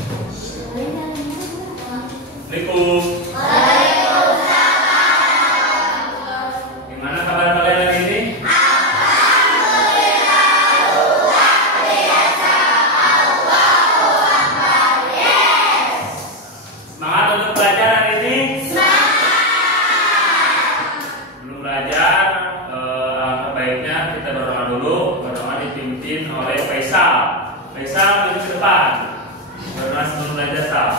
Assalamualaikum. Gimana kabar kalian hari ini? Semangat untuk belajar hari ini? Belum belajar, alangkah baiknya kita berdoa dulu. Berdoa dipimpin oleh Faisal. Faisal maju ke depan. Berdoa sebelum belajar, Sal.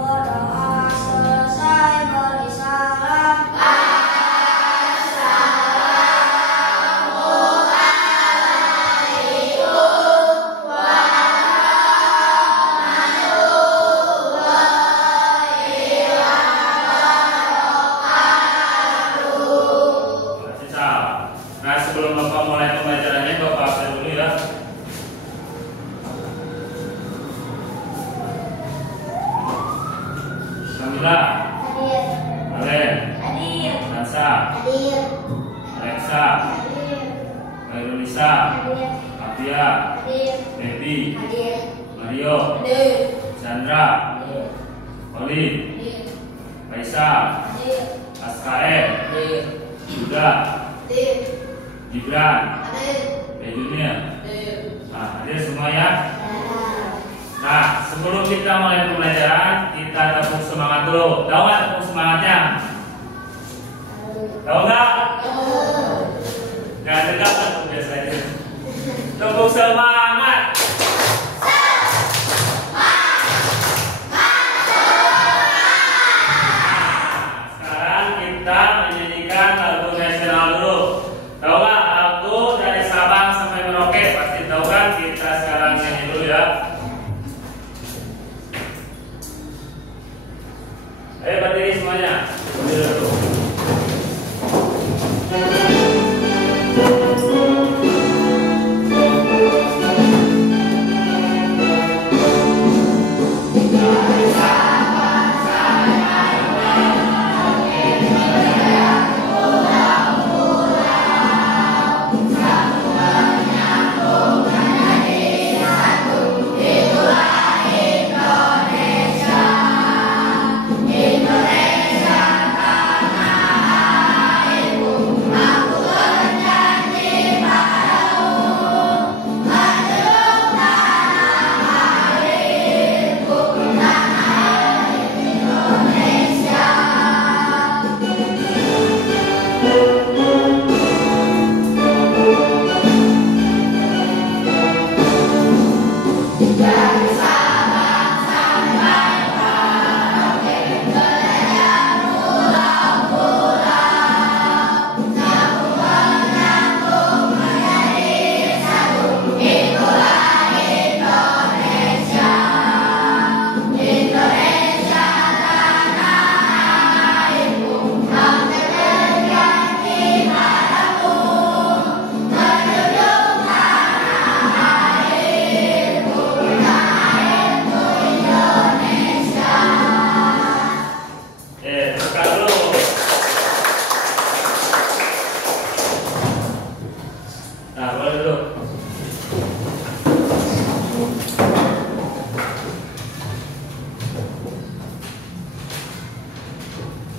Berdoa selesai beri salam. Terima kasih, Sal. Nah, sebelum Bapak mulai pembelajarannya, Bapak absen dulu ya. Samila, Hadir. Alen, Hadir. Nasa, Hadir. Alexa, Hadir. Kairunisa, Hadir. Afia, Hadir. Baby, Hadir. Mario, Hadir. Chandra, Hadir. Olin, Hadir. Faisal, Hadir. Askael, Yuda, Hadir. Gibran, Hadir. Junior. Hadir. Nah, hadir semua ya. Nah, sebelum kita mulai pembelajaran, kita tepuk semangat dulu. Tahu nggak tepuk semangatnya? Tahu nggak? Nggak dengar tepuk biasanya. Tepuk semangat. Sekarang kita menyanyikan lagu nasional dulu. Tahu nggak lagu dari Sabang sampai Merauke? Pasti tahu kan? Kita sekarang nyanyi dulu ya. Ayo berdiri semuanya. Berdiri dulu.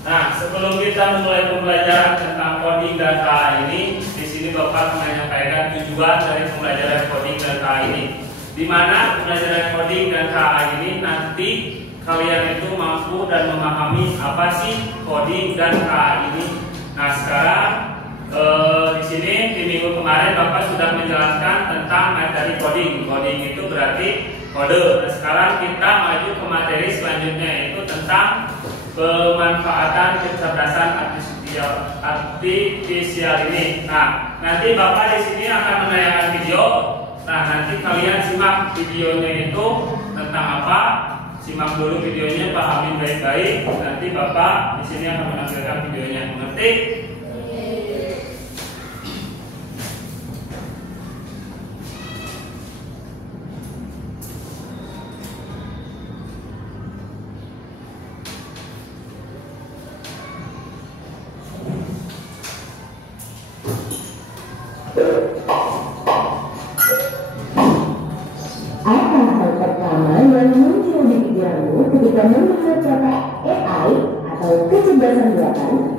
Nah, sebelum kita mulai pembelajaran tentang coding dan KA ini, di sini Bapak menyampaikan tujuan dari pembelajaran coding dan KA ini. Di mana pembelajaran coding dan KA ini nanti kalian itu mampu dan memahami apa sih coding dan KA ini. Nah, sekarang di sini di minggu kemarin Bapak sudah menjelaskan tentang materi coding. Coding itu berarti kode. Nah, sekarang kita maju ke materi selanjutnya, yaitu tentang pemanfaatan kecerdasan artifisial ini. Nah, nanti Bapak di sini akan menayangkan video. Nah, nanti kalian simak videonya itu tentang apa. Simak dulu videonya, pahami baik-baik. Nanti Bapak di sini akan menampilkan videonya. Mengerti? Titik. Apa hal pertama yang muncul di pikiranmu ketika mendengar kata AI atau kecerdasan buatan?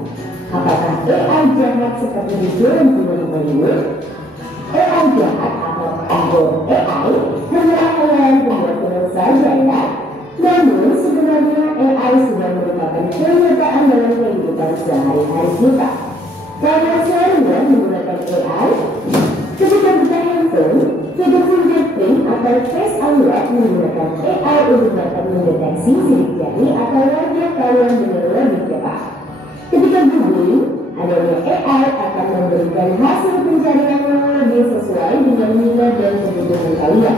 Apakah AI jahat seperti di film-film Hollywood? AI jahat atau android AI hanyalah hayalan pembuat film saja ya. Namun sebenarnya AI sudah merupakan kenyataan dalam kehidupan sehari-hari kita. Karena seharusnya menggunakan AI, ketika buka handphone, fitur fingerprint atau face unlock menggunakan AI untuk dapat mendeteksi sidik jari atau wajah kalian dengan lebih cepat. Ketika googling, adanya AI akan memberikan hasil pencarian yang lebih sesuai dengan minat dan kebutuhan kalian.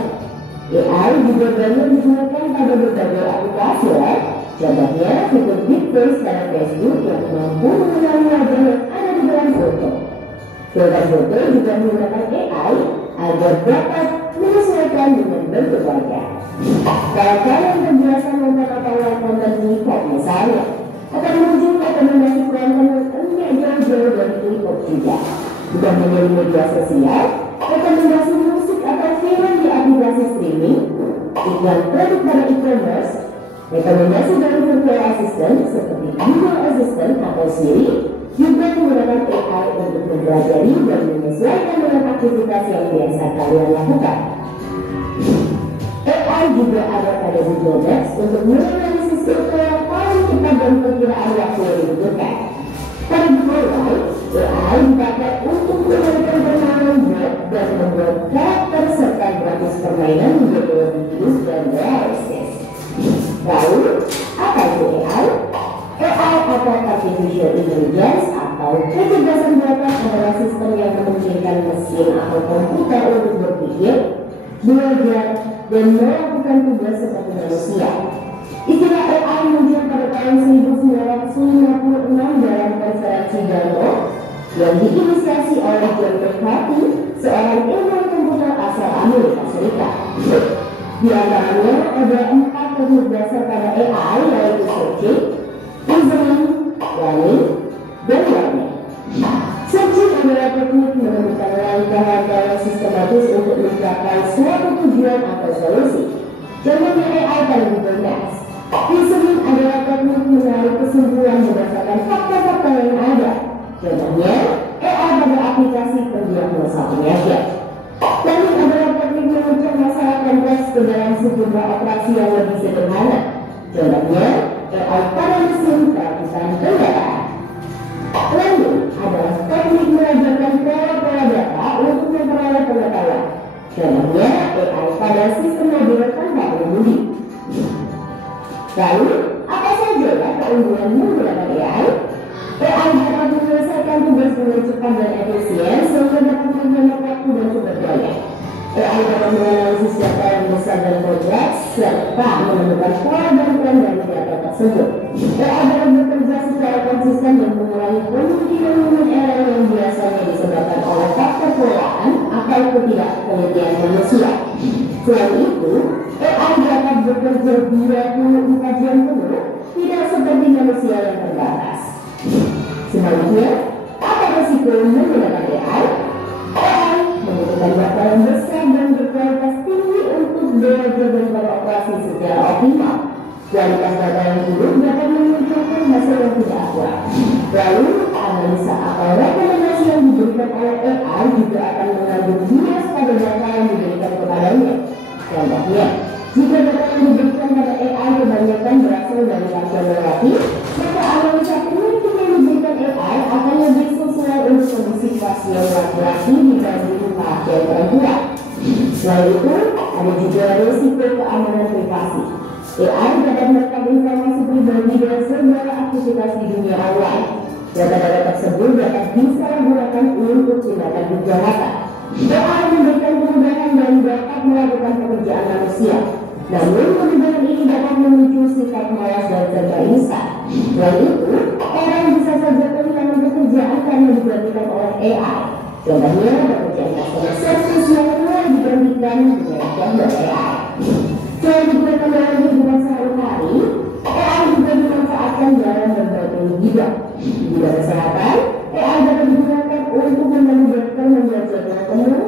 AI juga banyak digunakan pada berbagai aplikasi web. Contohnya fitur deepfake pada Facebook yang mampu mengenali wajah yang ada di dalam foto. Filter foto juga menggunakan AI agar dapat menyesuaikan dengan bentuk wajah. Kalau kalian terbiasa memperhatikan konten K-pop misalnya, akan muncul rekomendasi konten yang enggak jauh-jauh dari K-pop juga. Bukan hanya di media sosial, rekomendasi musik atau film di aplikasi streaming, iklan produk pada e-commerce, rekomendasi dari virtual assistant seperti Google Assistant atau Siri juga menggunakan AI untuk mempelajari dan menyesuaikan dengan aktivitas yang biasa kalian lakukan. AI juga ada pada Google Maps untuk menganalisis rute yang paling cepat dan perkiraan waktu yang dibutuhkan. Pada Google Live, AI dipakai untuk menurunkan permainan web dan membuat karakter serta grafis permainan menjadi lebih hidup dan realistis. Lalu, apa itu AI? AI atau Artificial Intelligence atau kecerdasan buatan adalah sistem yang memungkinkan mesin atau komputer untuk berpikir, belajar, dan melakukan tugas seperti manusia. Istilah AI muncul pada tahun 1956 dalam konferensi Davos yang diinisiasi oleh John McCarthy, seorang ilmuwan komputer asal Amerika Serikat. Di antaranya ada 4 teknik dasar pada AI, yaitu searching, reasoning, learning, dan learning. Searching adalah teknik menemukan langkah-langkah yang sistematis untuk mencapai suatu tujuan atau solusi. Contohnya AI pada Google Maps. Reasoning adalah teknik menarik kesimpulan berdasarkan fakta-fakta yang ada. Contohnya AI pada aplikasi pendiagnosa penyakit. Learning adalah teknik memecah masalah kompleks ke dalam sejumlah operasi yang lebih sederhana. Contohnya AI pada mesin perakitan kendaraan. Learning adalah teknik mengajarkan pola-pola data untuk memperoleh pengetahuan. Contohnya AI pada sistem mobil tanpa pengemudi. Lalu, apa saja ya keunggulan menggunakan AI? AI dapat menyelesaikan tugas dengan cepat dan efisien sehingga dapat menghemat waktu dan sumber daya. AI dapat menganalisis data yang besar dan kompleks serta menemukan pola dan tren dari data tersebut. AI dapat bekerja secara konsisten dan mengurangi kemungkinan human error yang biasanya disebabkan oleh faktor polaan atau ketidaktelitian manusia. Selain itu, AI dapat bekerja 24 jam penuh, tidak seperti manusia yang terbatas. Sebaliknya, apa risiko menggunakan AI? AI membutuhkan data yang besar dan berkualitas tinggi untuk belajar dan beroperasi secara optimal. Kualitas data yang buruk dapat memunculkan hasil yang tidak akurat. Lalu, analisa atau rekomendasi yang diberikan oleh AI juga akan mengandung bias pada data yang diberikan kepadanya. Contohnya, jika data yang diberikan pada AI kebanyakan berasal dari pasien relatif, maka analisa penyakit yang diberikan AI akan lebih sesuai untuk kondisi pasien laki-laki dibanding pasien perempuan. Selain itu, ada juga risiko keamanan privasi. AI dapat merekam informasi pribadi dan segala aktivitas di dunia online. Data-data tersebut dapat disalahgunakan untuk tindakan kejahatan. AI memberikan kemudahan dan dapat melakukan pekerjaan manusia. Namun, kemudahan ini dapat memicu sifat malas dan serba instan. Selain itu, orang bisa saja kehilangan pekerjaan AI. Contohnya pekerjaan customer service yang mulai digantikan dengan chatbot AI. Selain digunakan dalam kehidupan sehari-hari, AI juga dimanfaatkan dalam berbagai bidang. Di bidang kesehatan, AI dapat digunakan untuk membantu dokter menjadwalkan temu,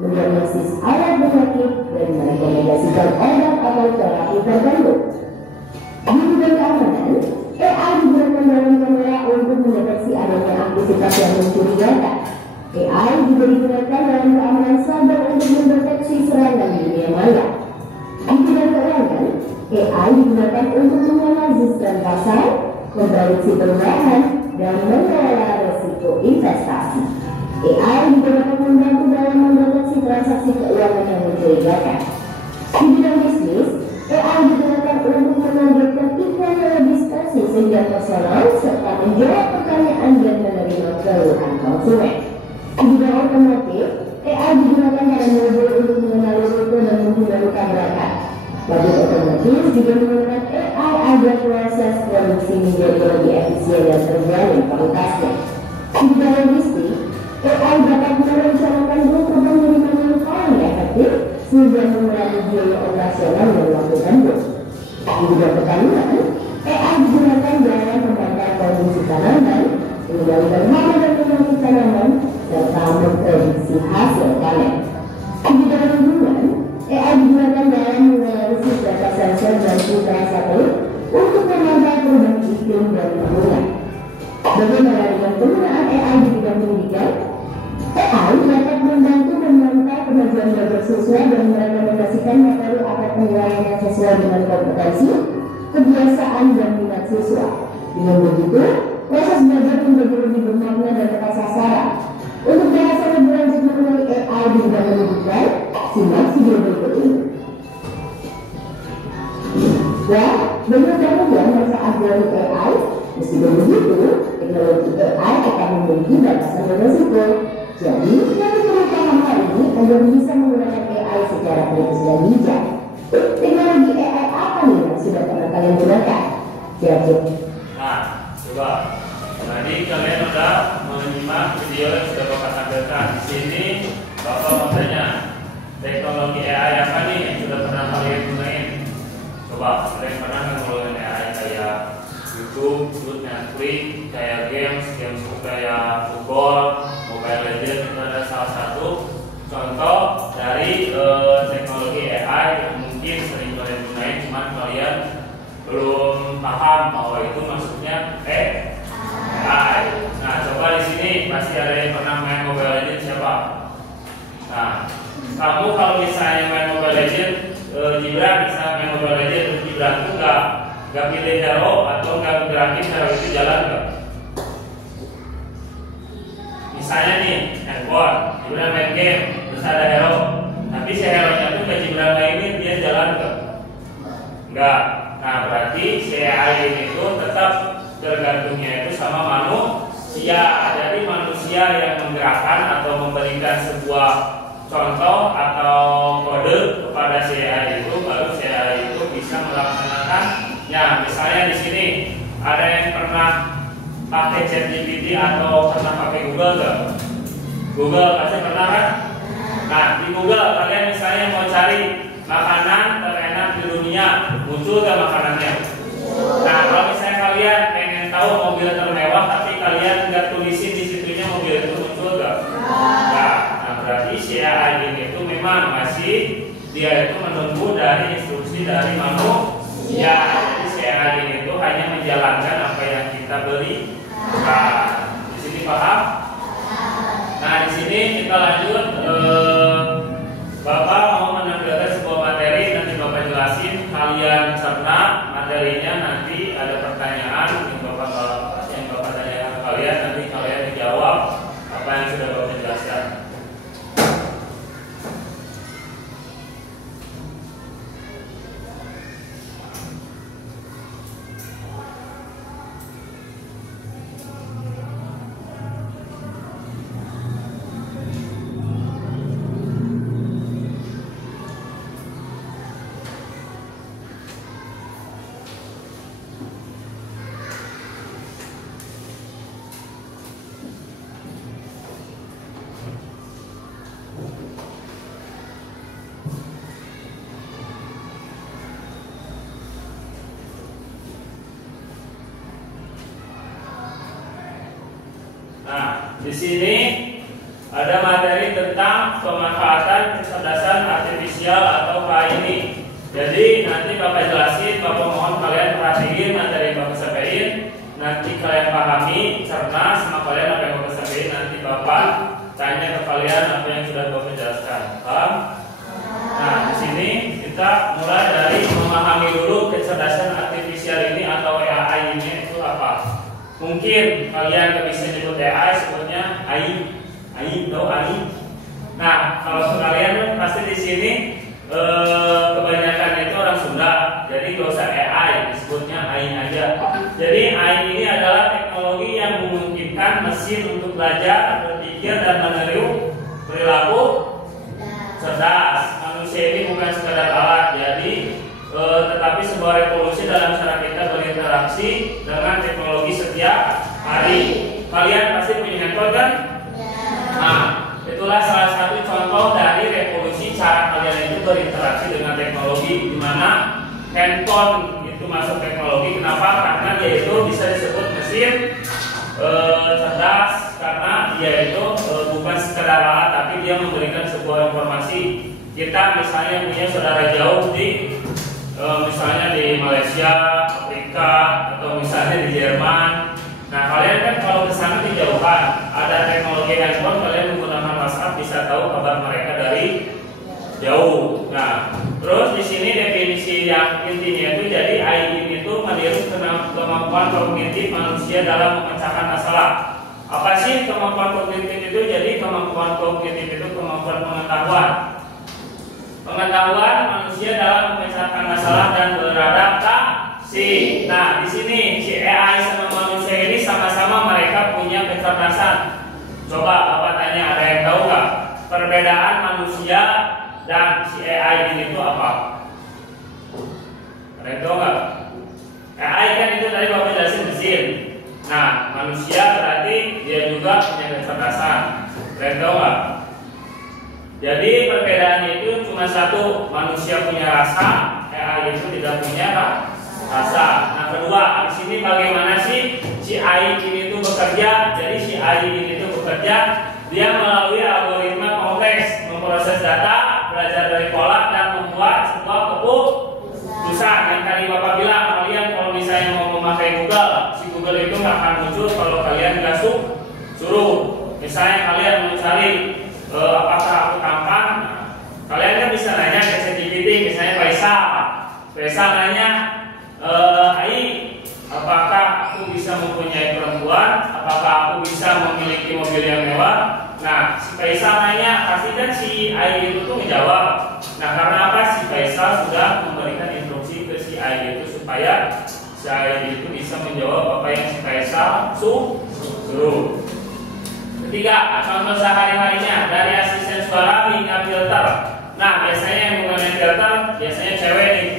mendiagnosis alat penyakit, dan merekomendasikan obat atau terapi tertentu. Di bidang keamanan, AI digunakan dalam kamera untuk mendeteksi adanya aktivitas yang mencurigakan. AI juga digunakan dalam keamanan cyber untuk mendeteksi serangan di dunia maya. Di bidang keuangan, AI digunakan untuk menganalisis pasar, memprediksi perubahan, dan mengelola risiko investasi. AI juga dapat membantu dalam mendeteksi transaksi keuangan yang mencurigakan. Di bidang bisnis, AI digunakan untuk menargetkan iklan yang lebih spesifik sehingga personal serta menjawab pertanyaan dan menerima keluhan konsumen. Di bidang otomotif, AI digunakan dalam mobil untuk mengenali rute dan menghindari tabrakan. Pabrik otomotif juga menggunakan AI agar proses produksi menjadi lebih efisien dan terjamin kualitasnya. Di bidang logistik, AI dapat merencanakan rute pengiriman yang paling efektif sehingga mengurangi biaya operasional dan waktu tempuh. Di bidang pertanian, AI digunakan dalam memantau kondisi tanaman, mengendalikan hama dan penyakit tanaman, serta memprediksi hasil panen. Di bidang lingkungan, AI digunakan dalam menganalisis data sensor dan citra satelit untuk memantau perubahan iklim dan lingkungan. Bagaimana dengan penggunaan AI di bidang pendidikan? AI dapat membantu memantau kemajuan belajar siswa dan merekomendasikan materi atau penilaian yang sesuai dengan kompetensi, kebiasaan, dan minat siswa. Dengan begitu, proses belajar menjadi lebih bermakna dan tepat sasaran. Untuk bahasa lebih lanjut mengenai AI di bidang pendidikan, simak video berikut ini. Dan menurut kemudian manfaat dari AI, meskipun begitu, teknologi AI akan memiliki batasan dan risiko. Jadi, kita perlu paham hal ini agar bisa menggunakan AI secara kritis dan bijak. Teknologi AI apa nih yang sudah pernah kalian gunakan? Siap. Nah, coba. Tadi kalian sudah menyimak video yang sudah Bapak tampilkan. Di sini Bapak mau tanya, teknologi AI apa nih yang sudah pernah kalian gunain? Coba, kalian pernah menggunakan AI kayak YouTube, Netflix, kayak games kayak football, Mobile Legends, itu ada salah satu contoh dari teknologi AI yang mungkin sering kalian gunain, cuman kalian belum paham bahwa itu maksudnya AI. Nah, coba di sini pasti ada yang pernah main Mobile Legends, siapa? Nah, kamu kalau misalnya main Mobile Legends, Gibran misalnya main Mobile Legends, terus Gibran tuh nggak pilih hero atau nggak gerakin hero itu jalan nggak? Misalnya nih, handphone, Gibran main game, terus ada hero, tapi si hero-nya tuh ke Gibran mainin, dia jalan nggak? Nggak. Nah, berarti si AI ini tuh tetap tergantungnya itu sama manusia. Jadi manusia yang menggerakkan atau memberikan sebuah contoh atau kode kepada si AI itu, lalu si AI itu bisa melaksanakannya. Misalnya di sini ada yang pernah pakai ChatGPT atau pernah pakai Google nggak? Google pasti pernah kan? Nah, di Google kalian misalnya mau cari makanan terenak di dunia, muncul nggak makanannya? Nah, kalau misalnya kalian pengen tahu mobil termewah tapi kalian nggak tulisin di situnya mobil itu, muncul nggak? Nah, berarti si AI ini itu memang masih dia itu menunggu dari instruksi dari manusia. Jadi si AI ini itu hanya menjalankan apa yang kita beri. Nah, di sini paham? Nah, di sini kita lanjut. Bapak mau menampilkan sebuah materi, nanti Bapak jelasin, kalian cerna materinya, nanti ada pertanyaan yang Bapak tanyakan ke kalian, nanti kalian dijawab apa yang sudah Bapak jelaskan. di sini ada materi tentang pemanfaatan kecerdasan artifisial atau KAI ini. Jadi nanti Bapak jelasin, Bapak mohon kalian perhatiin materi Bapak sampaikan. Nanti kalian pahami, cerna sama kalian apa yang Bapak sampaikan. Nanti Bapak tanya ke kalian apa yang sudah Bapak jelaskan. Paham? Nah, di sini kita mulai dari memahami dulu kecerdasan artifisial ini atau AI ini itu apa. Mungkin kalian gak bisa nyebut AI, sebutnya AI. Tahu AI? Nah, kalau kalian pasti di sini kebanyakan itu orang Sunda, jadi gak usah AI, disebutnya AI aja. Jadi AI ini adalah teknologi yang memungkinkan mesin untuk belajar, berpikir dan meniru perilaku cerdas. Manusia ini bukan sekadar alat, jadi tetapi sebuah revolusi dalam cara kita berinteraksi dengan teknologi setiap hari. Kalian pasti punya handphone kan? Nah, itulah salah satu contoh dari revolusi cara kalian itu berinteraksi dengan teknologi, di mana handphone itu masuk teknologi. Kenapa? Karena dia itu bisa disebut mesin cerdas, karena dia itu bukan sekedar alat, tapi dia memberikan sebuah informasi. Kita misalnya punya saudara jauh di misalnya di Malaysia, Afrika, atau misalnya di Jerman. Nah, kalian kan kalau ke sana dijauhkan, ada teknologi handphone, kalian menggunakan WhatsApp bisa tahu kabar mereka dari jauh. Nah, terus di sini definisi yang intinya itu jadi AI itu meniru kemampuan kognitif manusia dalam memecahkan masalah. Apa sih kemampuan kognitif itu? Jadi kemampuan kognitif itu kemampuan pengetahuan. Pengetahuan manusia dalam memecahkan masalah dan beradaptasi. Nah, di sini si AI sama manusia ini sama-sama mereka punya kecerdasan. Coba Bapak tanya, ada yang tahu nggak perbedaan manusia dan si AI ini itu apa? Ada yang tahu nggak? AI kan itu tadi Bapak jelasin mesin. Nah, manusia berarti dia juga punya kecerdasan. Ada yang tahu nggak? Jadi perbedaannya itu cuma satu, manusia punya rasa, AI itu tidak punya rasa. Nah, kedua, di sini bagaimana sih si AI ini itu bekerja? Jadi si AI ini itu bekerja, dia melalui algoritma kompleks, memproses data, belajar dari pola dan membuat sebuah keputusan. Yang tadi Bapak bilang, kalian kalau misalnya mau memakai Google, si Google itu nggak akan muncul kalau kalian nggak suruh. Misalnya kalian mau cari apakah aku tampan? Kalian kan bisa nanya ke ChatGPT, misalnya Faisal nanya, Ai, apakah aku bisa mempunyai perempuan? Apakah aku bisa memiliki mobil yang mewah? Nah, si Faisal nanya, pasti kan si Ai itu tuh menjawab. Nah, karena apa? Si Faisal sudah memberikan instruksi ke si Ai itu supaya si Ai itu bisa menjawab apa yang si Faisal suruh. Ketiga, contoh sehari-harinya dari asisten suara hingga filter. Nah, biasanya yang menggunakan filter biasanya cewek nih.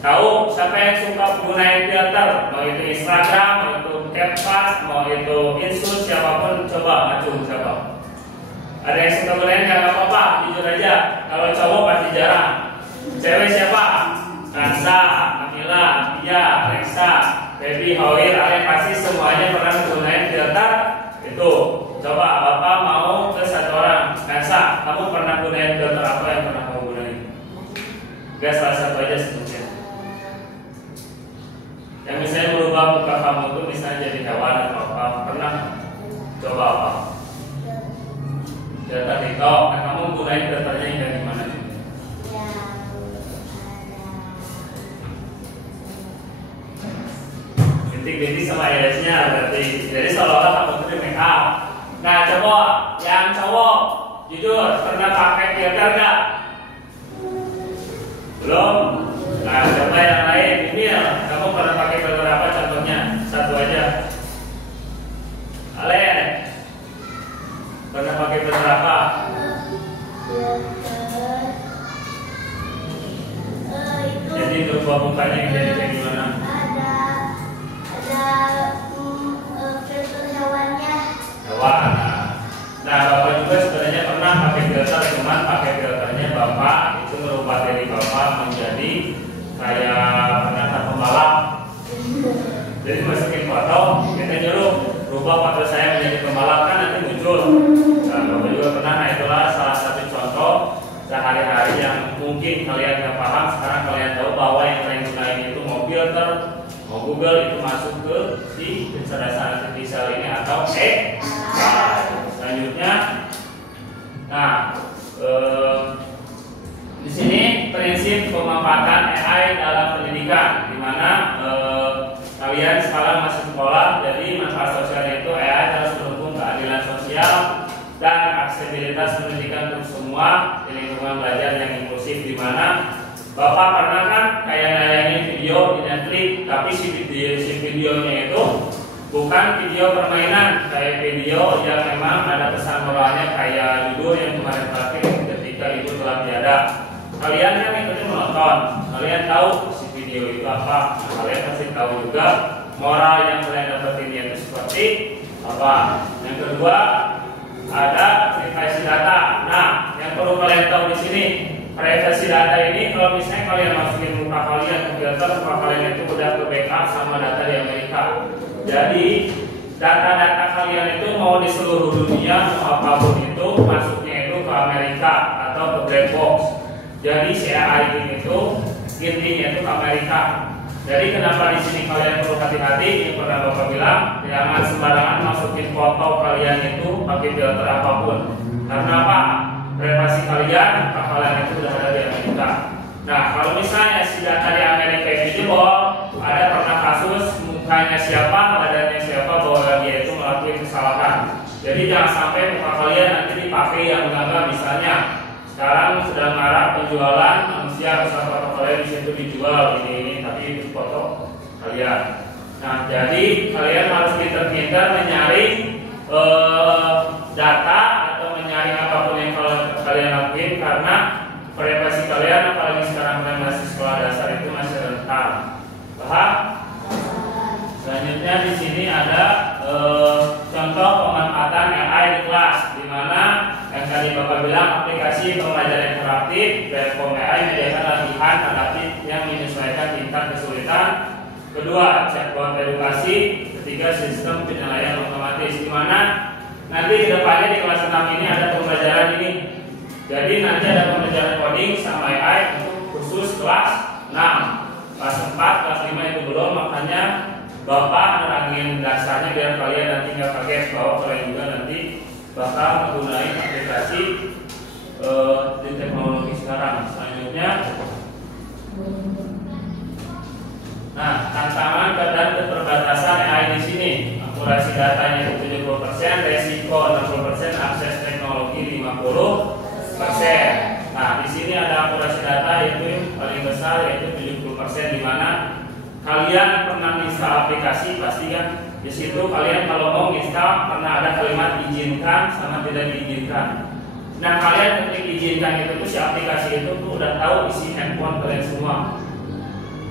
Tahu siapa yang suka menggunakan filter? Mau itu Instagram, mau itu CapCut, mau itu Insert, siapapun coba acung siapa. Ada yang suka menggunakan nggak apa-apa, jujur aja. Kalau cowok pasti jarang. Cewek siapa? Kansa, Kamila, Tia, Alexa, Baby, Hawir, kalian pasti semuanya pernah menggunakan filter itu. Coba Bapak mau ke satu orang, Kansa, kamu pernah gunain filter apa yang pernah kamu gunain? Gak, salah satu aja sebutnya. Yang misalnya merubah muka kamu tuh misalnya jadi hewan atau apa, pernah? Coba apa? Filter TikTok. Nah, kamu gunain filternya yang dari mana? Bintik-bintik sama irisnya berarti. Jadi seolah-olah kamu tuh make up. Nah, coba yang cowok jujur pernah pakai filter nggak? Belum. Nah, coba yang lain. Ini ya, kamu pernah pakai filter apa contohnya? Satu aja. Kalian pernah pakai filter apa? Jadi berubah mukanya yang jadi kayak gimana? Ada filter hewannya. Hewan. Nah, Bapak juga sebenarnya pernah pakai filter, cuman pakai filternya Bapak itu merubah diri Bapak menjadi kayak pengantar pembalap. Jadi masukin foto, kita nyuruh rubah foto saya menjadi pembalap, kan nanti muncul mungkin kalian nggak paham, sekarang kalian tahu bahwa yang kalian gunain itu mau filter, mau Google itu masuk ke si kecerdasan artifisial ini atau AI. Selanjutnya, nah di sini prinsip pemanfaatan AI dalam pendidikan, di mana kalian sekarang masih sekolah, jadi manfaat sosialnya itu AI harus mendukung keadilan sosial dan aksesibilitas pendidikan untuk semua di lingkungan belajar yang inklusif, di mana Bapak pernah kan kayak nayangin video di Netflix, tapi si videonya itu bukan video permainan, kayak video yang memang ada pesan moralnya kayak judul yang kemarin terakhir ketika ibu telah tiada. Kalian kan ikutin menonton, kalian tahu si video itu apa, kalian pasti tahu juga moral yang kalian dapetin itu seperti apa. Yang kedua ada privasi data. Nah, yang perlu kalian tahu di sini, privasi data ini kalau misalnya kalian masukin muka kalian ke filter, muka kalian itu udah ke backup sama data di Amerika. Jadi data-data kalian itu mau di seluruh dunia, mau apapun itu masuknya itu ke Amerika atau ke black box. Jadi AI itu intinya itu ke Amerika. Jadi kenapa di sini kalian perlu hati-hati? Yang pernah Bapak bilang, jangan sembarangan masukin foto kalian itu pakai filter apapun. Karena apa? Privasi kalian itu sudah ada di Amerika. Nah, kalau misalnya si data di Amerika ini jebol, ada pernah kasus mukanya siapa, badannya siapa, bahwa dia itu melakukan kesalahan. Jadi jangan sampai muka kalian nanti dipakai yang enggak, misalnya sekarang sedang marak penjualan manusia, foto kalian di situ dijual ini, tapi itu foto kalian. Nah, jadi kalian harus pintar-pintar menyaring data atau menyaring apapun yang kalian lakuin, karena privasi kalian apalagi sekarang kalian masih sekolah dasar itu masih rentan. Paham? Selanjutnya di sini ada contoh pemanfaatan AI di kelas, di mana yang tadi Bapak bilang aplikasi pembelajaran interaktif Platform AI menyediakan latihan adaptif yang menyesuaikan tingkat kesulitan. Kedua, chatbot edukasi. Ketiga, sistem penilaian otomatis, di mana nanti kedepannya di kelas 6 ini ada pembelajaran ini. Jadi nanti ada pembelajaran coding sama AI untuk khusus kelas 6. Kelas 4, kelas 5 itu belum, makanya Bapak nerangin dasarnya biar kalian nanti nggak kaget bahwa kalian juga nanti bakal menggunakan aplikasi di teknologi sekarang. Selanjutnya, nah, tantangan dan keterbatasan AI di sini. Akurasi datanya 70%, resiko 60%, akses teknologi 50%. Nah, di sini ada akurasi data yaitu yang paling besar yaitu 70%, di mana kalian pernah install aplikasi pasti kan di situ kalian kalau mau install pernah ada kalimat izinkan sama tidak diizinkan. Nah, kalian klik izinkan itu tuh si aplikasi itu tuh udah tahu isi handphone kalian semua.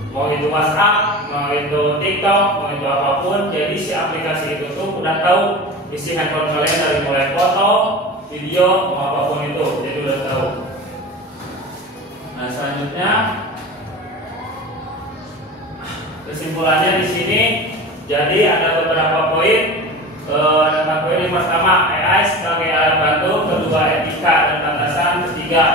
Mau itu WhatsApp, mau itu TikTok, mau itu apapun, jadi si aplikasi itu tuh udah tahu isi handphone kalian dari mulai foto, video, mau apapun itu, jadi udah tahu. Nah, selanjutnya kesimpulannya di sini, jadi ada beberapa poin. Ada poin yang pertama, AI sebagai alat bantu. Kedua, etika dan batasan. Ketiga,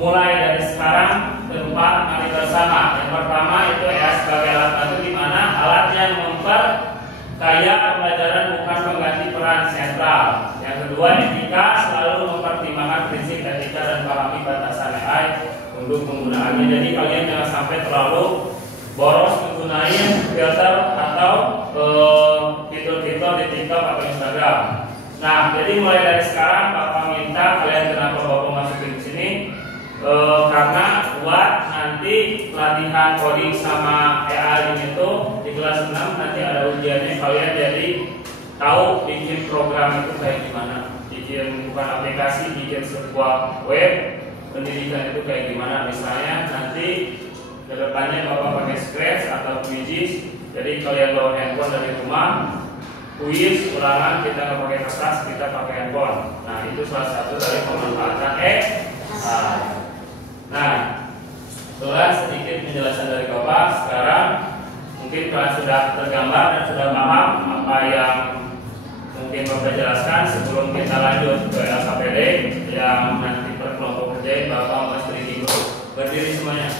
mulai dari sekarang. Keempat, mari bersama. Yang pertama itu AI sebagai alat bantu, di mana alat yang memperkaya pembelajaran bukan mengganti peran sentral. Yang kedua, etika, selalu mempertimbangkan prinsip etika dan pahami batasan AI untuk penggunaannya. Jadi kalian jangan sampai terlalu boros menggunakan filter atau fitur-fitur di TikTok atau Instagram. Nah, jadi mulai dari sekarang Bapak minta kalian, kenapa Bapak masukin ke sini? Karena buat nanti latihan coding sama AI ini tuh di kelas 6 nanti ada ujiannya, kalian jadi tahu bikin program itu kayak gimana, bikin bukan aplikasi, bikin sebuah web pendidikan itu kayak gimana. Misalnya nanti kedepannya Bapak pakai Scratch atau QGIS, jadi kalian bawa handphone dari rumah, kuis ulangan kita nggak pakai kertas, kita pakai handphone. Nah, itu salah satu dari pemanfaatan AI. Nah, setelah sedikit penjelasan dari Bapak, sekarang mungkin kalian sudah tergambar dan sudah paham apa yang mungkin Bapak jelaskan. Sebelum kita lanjut ke LKPD yang nanti per kelompok kerja, Bapak mau sedikit dulu. Berdiri semuanya.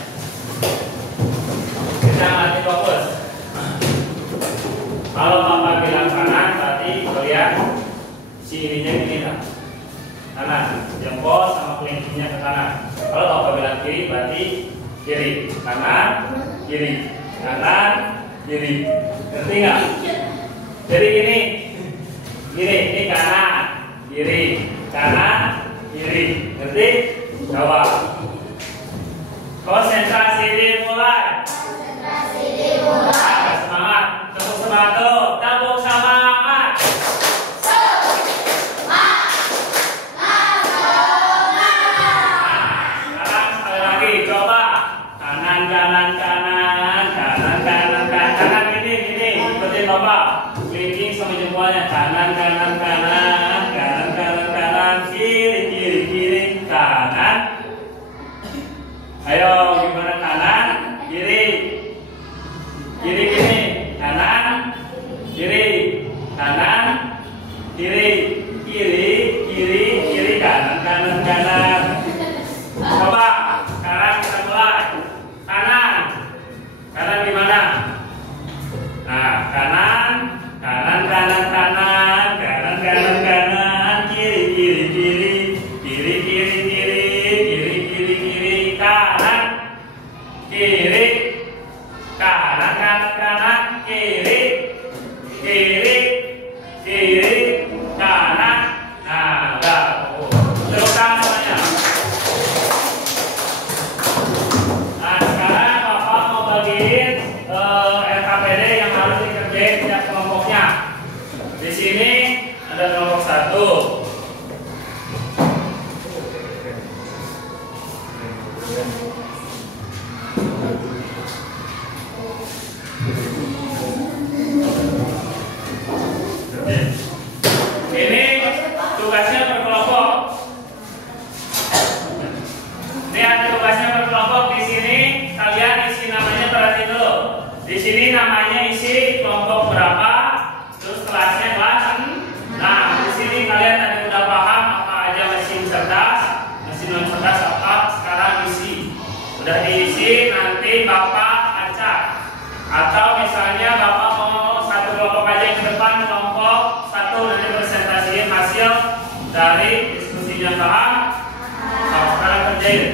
Kita nanti fokus. Kalau Bapak bilang kanan, berarti kalian si ininya gini lah. Kanan, jempol sama kelingkingnya ke kanan. Kalau Bapak bilang kiri, berarti kiri. Kanan, kiri. Kanan, kiri. Ngerti nggak? Jadi gini, ini kanan, kiri, kanan, kiri. Ngerti? Jawab. Konsentrasi dimulai. Semangat. Tepuk semangat tuh. Tepuk semangat. Sekarang sekali lagi coba kanan kanan kanan kanan kanan kanan kanan gini ikutin Bapak. Kelingking sama jempolnya kanan kanan kanan kanan kanan kanan kiri kiri kiri kanan. Ayo gimana kanan kiri kiri kiri kanan kiri kanan kiri kiri kiri kiri kanan kanan kanan. Coba sekarang kita mulai kanan kanan gimana? Nah kanan kanan kanan kanan kanan kanan kanan kiri kiri kiri kiri kiri kiri kiri kiri kiri kanan kiri kanan kanan kanan kiri kiri kiri kanan. Nah udah teruskan semuanya. Nah sekarang Bapak mau bagiin LKPD yang harus dikerjain tiap kelompoknya. Di sini ada kelompok 1. Ini tugasnya berkelompok. Ini ada tugasnya berkelompok. Di sini kalian isi namanya, perhatiin dulu. Di sini namanya isi kelompok berapa, terus kelasnya kelas 6. Nah, di sini kalian tadi udah paham apa aja mesin cerdas, mesin non cerdas apa. Sekarang isi. Udah diisi, nanti Bapak acak. Atau misalnya Bapak mau satu kelompok aja ke depan, kelompok 1 nanti presentasiin hasil dari diskusinya, paham? Nah, sekarang kerjain.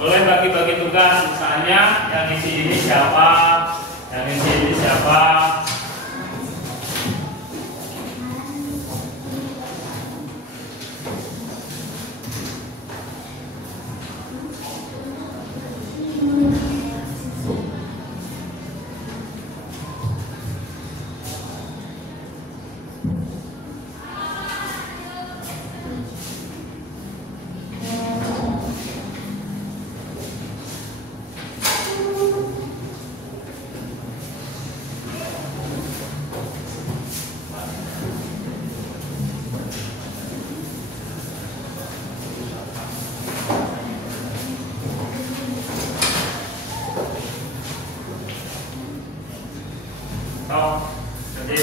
Boleh bagi-bagi tugas, misalnya yang isi ini siapa, yang isi ini siapa. Jadi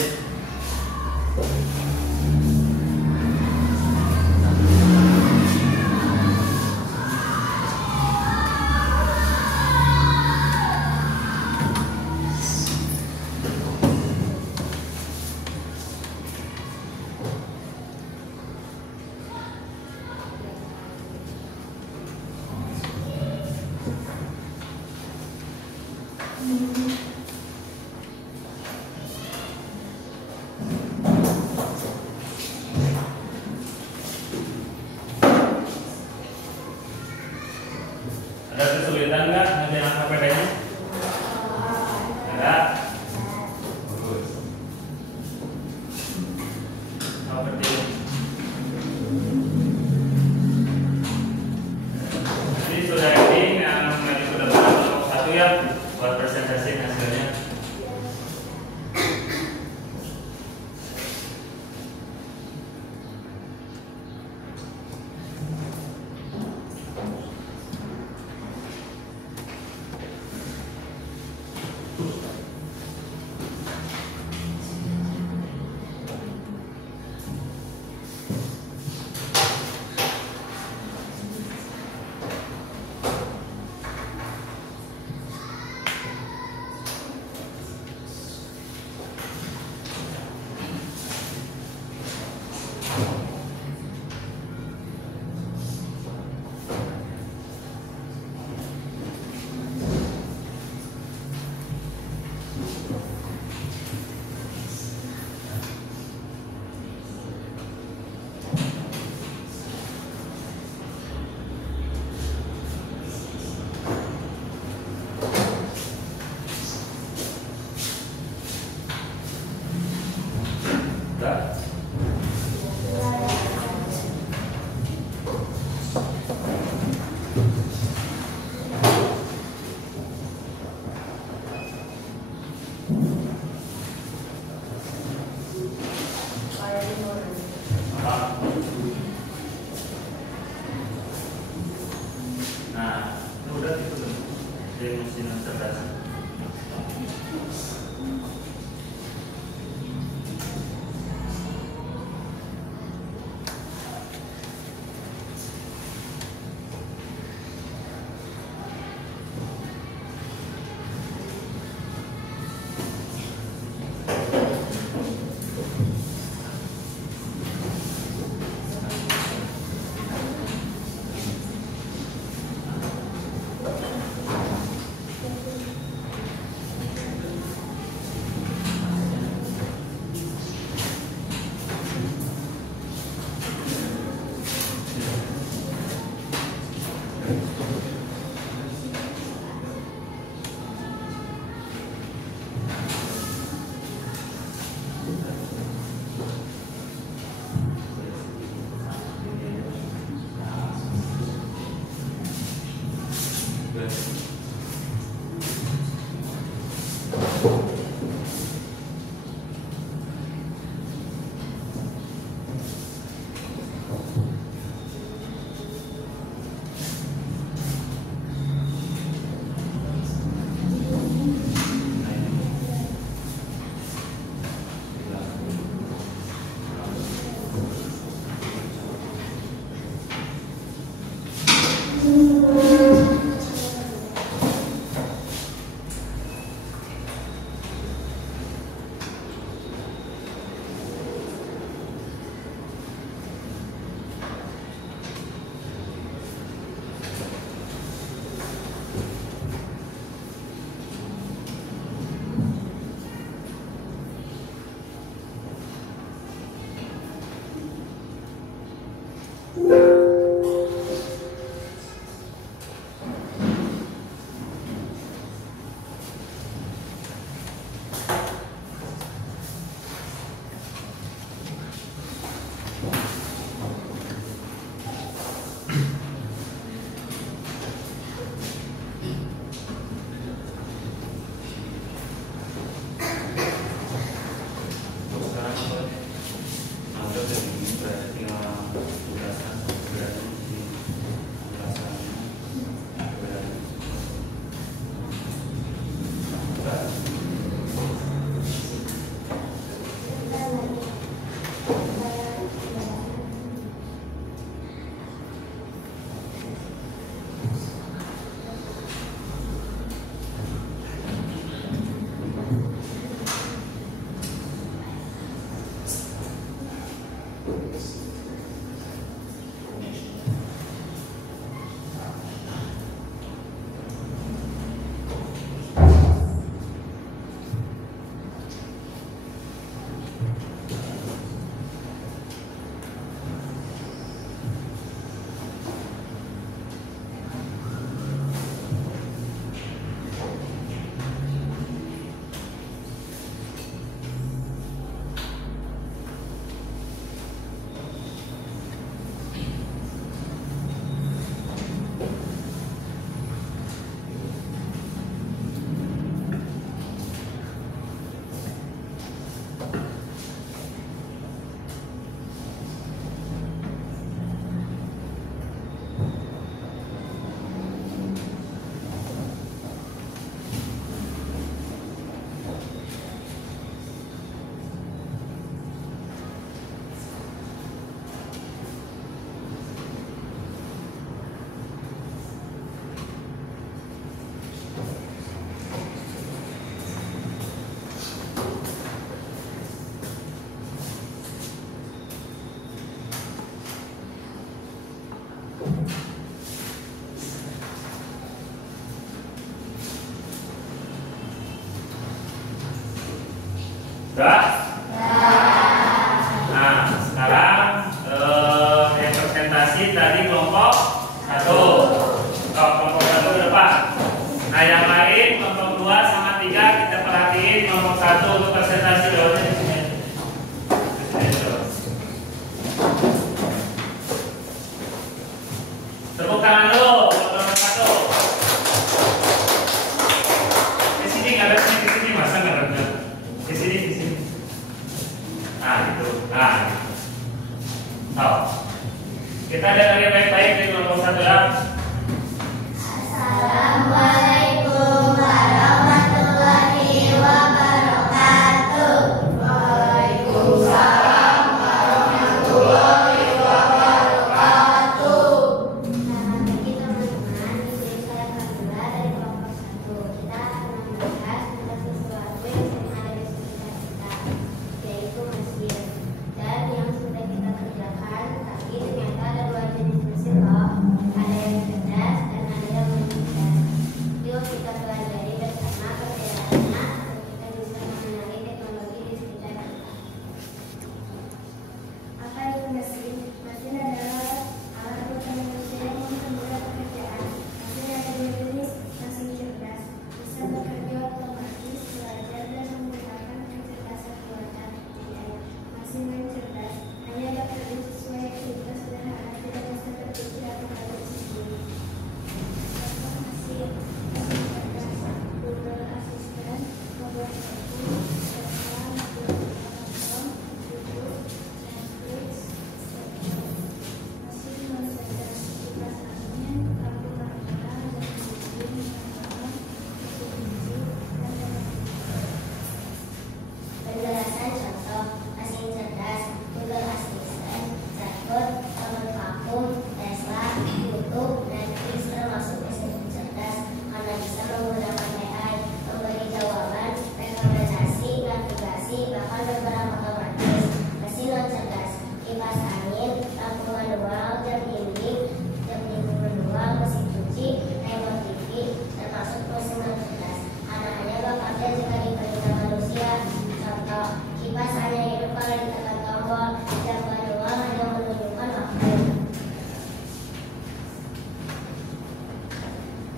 Ada kesulitan nggak ngerjain AKPD-nya? Ada. Bagus. Seperti ini. Ini sudah editing yang sudah berkelompok satu ya buat presentasi hasilnya. Nah, itu udah itu dari mesin cerdas.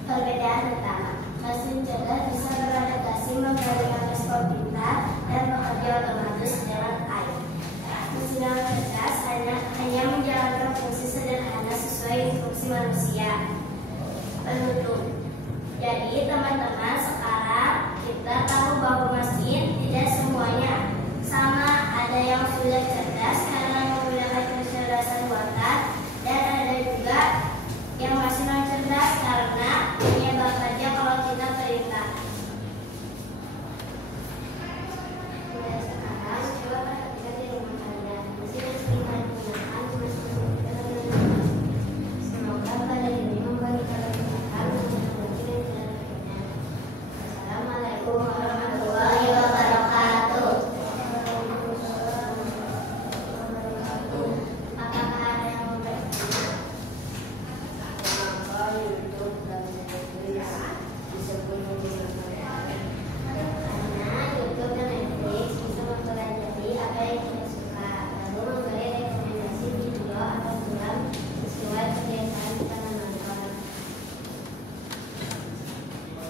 Perbedaan pertama, mesin cerdas bisa beradaptasi memberikan respon pintar dan bekerja otomatis dengan air. Mesin cerdas hanya menjalankan fungsi sederhana sesuai instruksi manusia. Penutup. Jadi teman-teman, sekarang kita tahu bahwa mesin tidak semuanya sama. Ada yang sudah cerdas karena menggunakan kecerdasan buatan, dan ada juga yang masih non cerdas karena hanya bekerja kalau kita perintah. Mulai sekarang, coba perhatikan di rumah kalian. Mesin yang sering kalian gunakan cuma seperti kita. Semoga pada ini membagi kalian Assalamualaikum warahmatullahi wabarakatuh. Apakah ada yang mau bertanya? Kenapa YouTube dan Netflix disebut menggunakan? Karena YouTube dan Netflix bisa mempelajari apa yang kita suka, lalu memberi rekomendasi video atau film sesuai kegiatan kita menonton.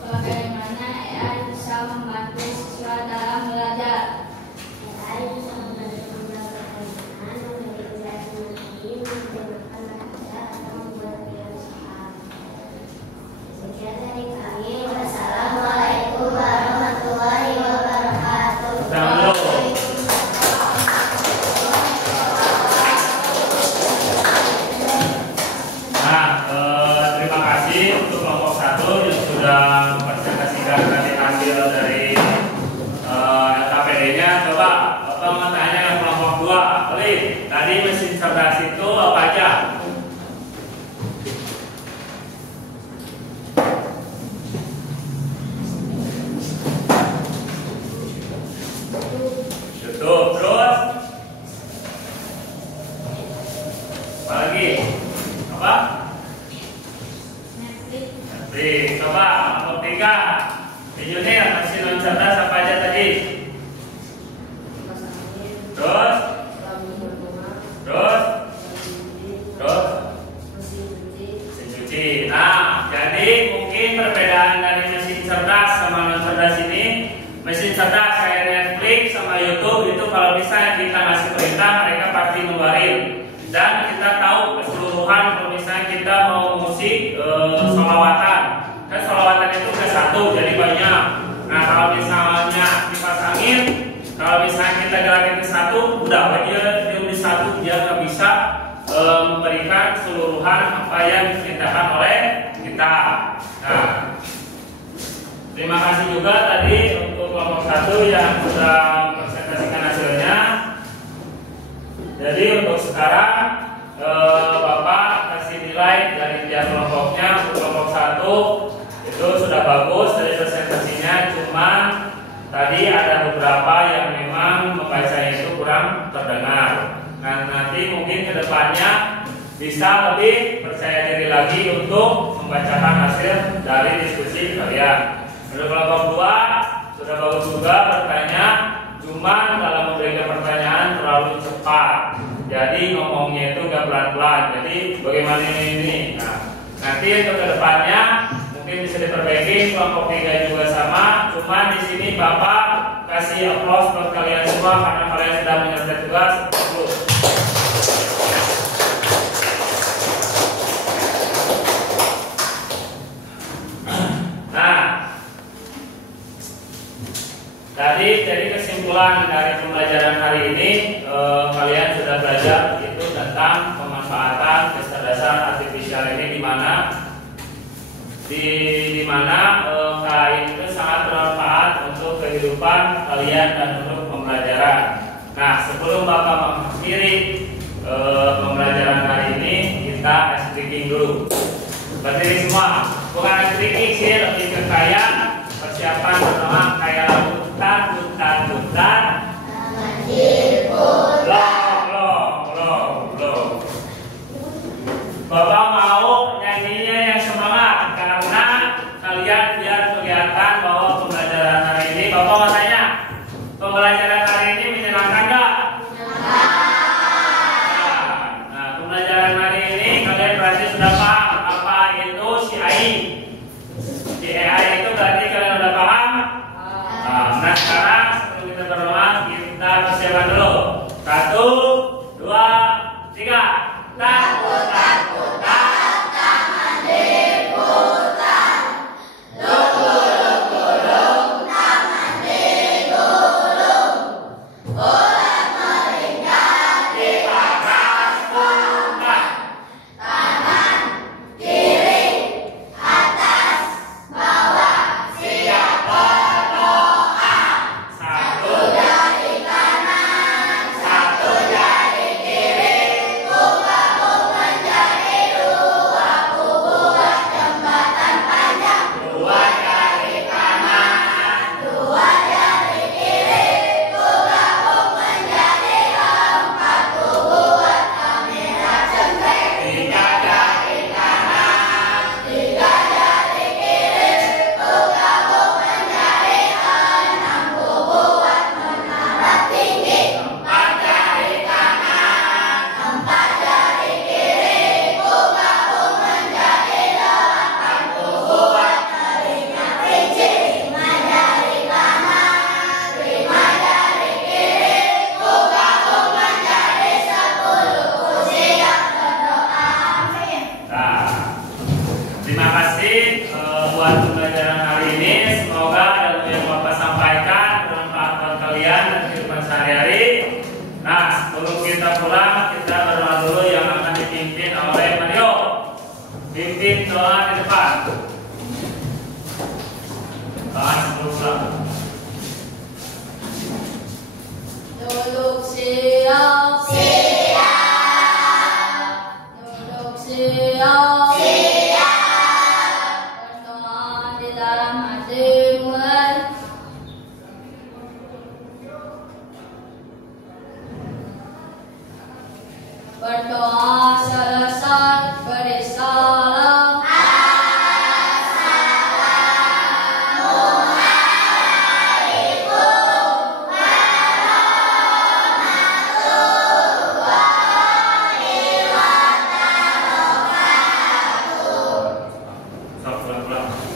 Bagaimana AI bisa membantu siswa dalam belajar? AI bisa membantu menjawab pertanyaan, memberi penjelasan materi, menjelaskan belajar, atau membuat video soal. Sekian dari kami. Wassalamualaikum warahmatullahi wabarakatuh. Terima kasih untuk kelompok 1 yang sudah mempresentasikan tadi hasil dari LKPD-nya. Coba Bapak mau tanya yang kelompok 2. Oleh, tadi mesin cerdas itu apa aja? YouTube, terus apa lagi? Apa? Netflix. Coba kelompok 3. Engineer, mesin non cerdas apa aja tadi? Terus? Mesin cuci. Nah, jadi mungkin perbedaan dari mesin cerdas sama non cerdas ini, mesin cerdas kayak Netflix sama YouTube itu kalau misalnya kita ngasih perintah mereka pasti ngeluarin. Dan kita tahu keseluruhan kalau misalnya kita mau musik sholawatan, kan sholawatan itu ke 1 jadi banyak. Nah kalau misalnya kipas angin, kalau misalnya kita gerakin ke 1, udah dia di 1 dia nggak bisa memberikan keseluruhan apa yang diperintahkan oleh kita. Nah, terima kasih juga tadi untuk kelompok 1 yang sudah mempresentasikan hasilnya. Jadi untuk sekarang Bapak kasih nilai dari tiap kelompoknya. Untuk kelompok 1 itu sudah bagus dari presentasinya, cuman tadi ada beberapa yang memang membacanya itu kurang terdengar. Nah nanti mungkin kedepannya bisa lebih percaya diri lagi untuk membacakan hasil dari diskusi kalian. Untuk kelompok 2 sudah bagus juga bertanya, cuman dalam memberikan pertanyaan terlalu cepat, jadi ngomongnya itu nggak pelan-pelan. Jadi bagaimana ini? Nah, nanti untuk kedepannya mungkin bisa diperbaiki. Kelompok 3 juga sama, cuman di sini Bapak kasih applause buat kalian semua karena kalian sudah menyelesaikan tugas. Tadi jadi kesimpulan dari pembelajaran hari ini kalian sudah belajar itu tentang pemanfaatan kecerdasan artifisial ini di mana KAI itu sangat bermanfaat untuk kehidupan kalian dan untuk pembelajaran. Nah sebelum Bapak mengakhiri pembelajaran hari ini kita ice breaking dulu. Berdiri semua, bukan ice breaking sih, lebih ke kayak persiapan pertama kayak lagu hutan. Belum. Bapak mau nyanyinya yang semangat karena kalian biar kelihatan bahwa pembelajaran hari ini. Bapak mau tanya, pembelajaran hari ini menyenangkan nggak? Nah, pembelajaran hari ini kalian berarti sudah paham apa itu si AI. buat pembelajaran hari ini. Semoga ilmu yang Bapak sampaikan bermanfaat buat kalian dan kehidupan sehari-hari. Nah, sebelum kita pulang, kita berdoa dulu yang akan dipimpin oleh Mario. Pimpin doa di depan. Doa sebelum pulang. Duduk siap, duduk siap, berdoa di dalam hati mulai. Berdoa selesai, beri salam. Stop, pulang.